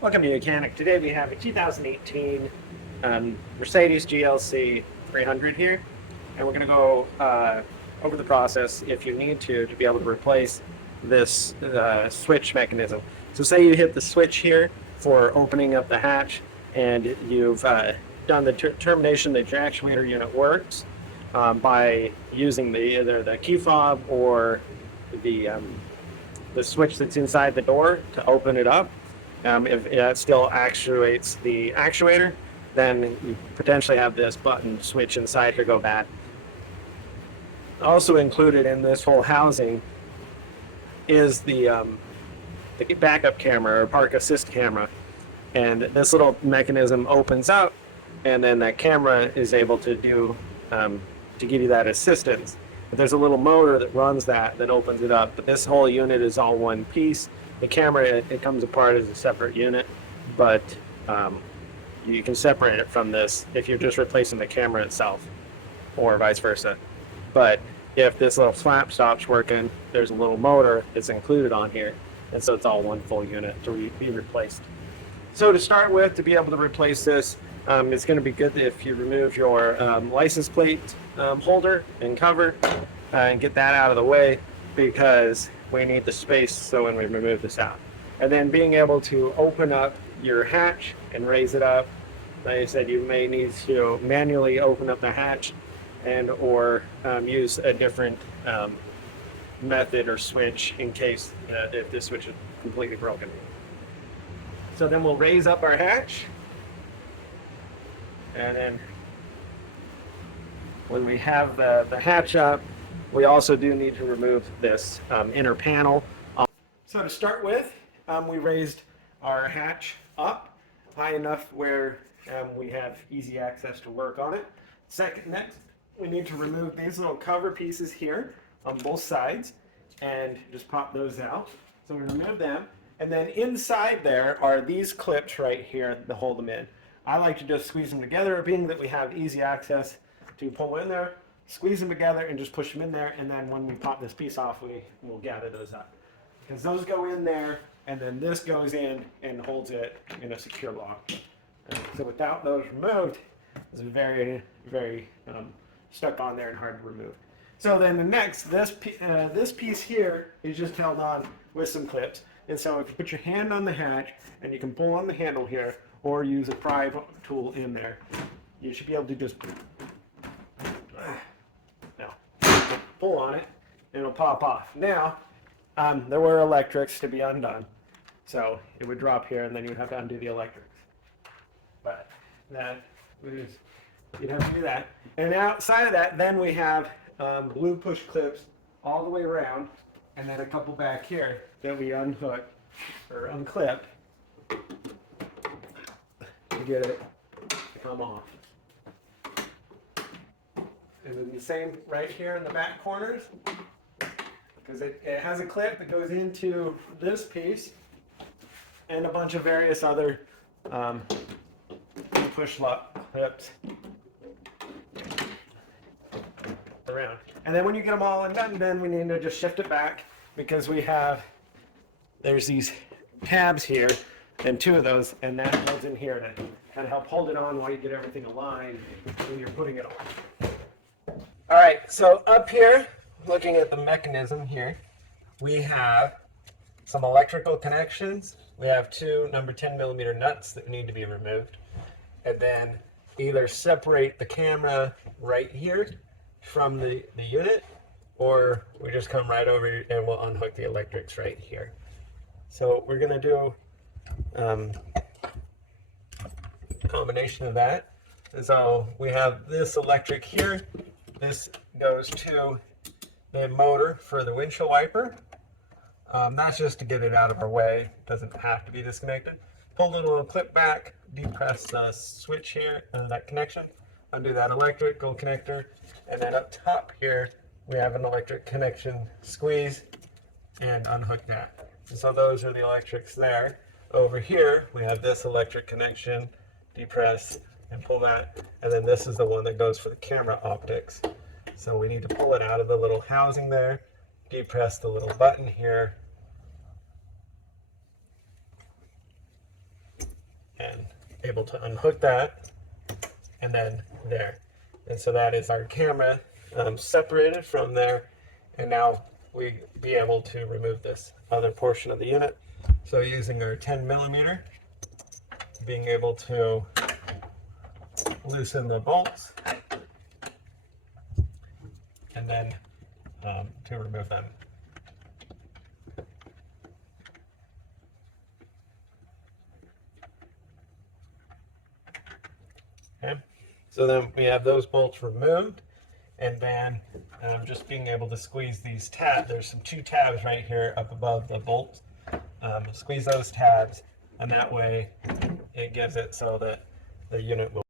Welcome to YOUCANIC. Today we have a 2018 Mercedes GLC 300 here, and we're going to go over the process if you need to be able to replace this switch mechanism. So say you hit the switch here for opening up the hatch, and you've done the determination that your actuator unit works by using either the key fob or the switch that's inside the door to open it up. If it still actuates the actuator, then you potentially have this button switch inside here go bad. Also included in this whole housing is the backup camera or park assist camera, and this little mechanism opens up, and then that camera is able to do to give you that assistance. But there's a little motor that runs that opens it up, but this whole unit is all one piece. The camera, it comes apart as a separate unit, but you can separate it from this if you're just replacing the camera itself, or vice versa. But if this little flap stops working, there's a little motor that's included on here, and so it's all one full unit to be replaced. So to start with, to be able to replace this, it's going to be good if you remove your license plate holder and cover and get that out of the way, because we need the space so when we remove this out. And then being able to open up your hatch and raise it up. Like I said, you may need to manually open up the hatch and or use a different method or switch in case if this switch is completely broken. So then we'll raise up our hatch, and then when we have the hatch up, we also do need to remove this inner panel. So to start with, we raised our hatch up high enough where we have easy access to work on it. Next, we need to remove these little cover pieces here on both sides and just pop those out. So we remove them, and then inside there are these clips right here that hold them in. I like to just squeeze them together, being that we have easy access to pull in there. Squeeze them together and just push them in there, and then when we pop this piece off, we'll gather those up. Because those go in there, and then this goes in and holds it in a secure lock. So without those removed, it's very, very stuck on there and hard to remove. So then the next, this piece here is just held on with some clips. And so if you put your hand on the hatch, and you can pull on the handle here, or use a pry tool in there, you should be able to just pull on it, and it'll pop off. Now, there were electrics to be undone, so it would drop here, and then you'd have to undo the electrics. But you'd have to do that. And outside of that, then we have blue push clips all the way around, and then a couple back here that we unhook or unclip to get it to come off. And then the same right here in the back corners, because it has a clip that goes into this piece and a bunch of various other push lock clips around. And then when you get them all undone, then we need to just shift it back, because there's these tabs here and two of those, and that goes in here to kind of help hold it on while you get everything aligned when you're putting it on. All right, so up here, looking at the mechanism here, we have some electrical connections. We have two number 10 millimeter nuts that need to be removed, and then either separate the camera right here from the unit, or we just come right over and we'll unhook the electrics right here. So we're gonna do a combination of that. And so we have this electric here. This goes to the motor for the windshield wiper. That's just to get it out of our way. It doesn't have to be disconnected. Pull the little clip back, depress the switch here, that connection, undo that electrical connector, and then up top here, we have an electric connection, squeeze, and unhook that. And so those are the electrics there. Over here, we have this electric connection, depress, and pull that, and then this is the one that goes for the camera optics. So we need to pull it out of the little housing there, depress the little button here, able to unhook that, and then there. And so that is our camera separated from there, and now we be able to remove this other portion of the unit. So using our 10mm, being able to loosen the bolts, and then to remove them. Okay, so then we have those bolts removed, and then just being able to squeeze these tabs. There's two tabs right here up above the bolt. Squeeze those tabs, and that way it gives it so that the unit will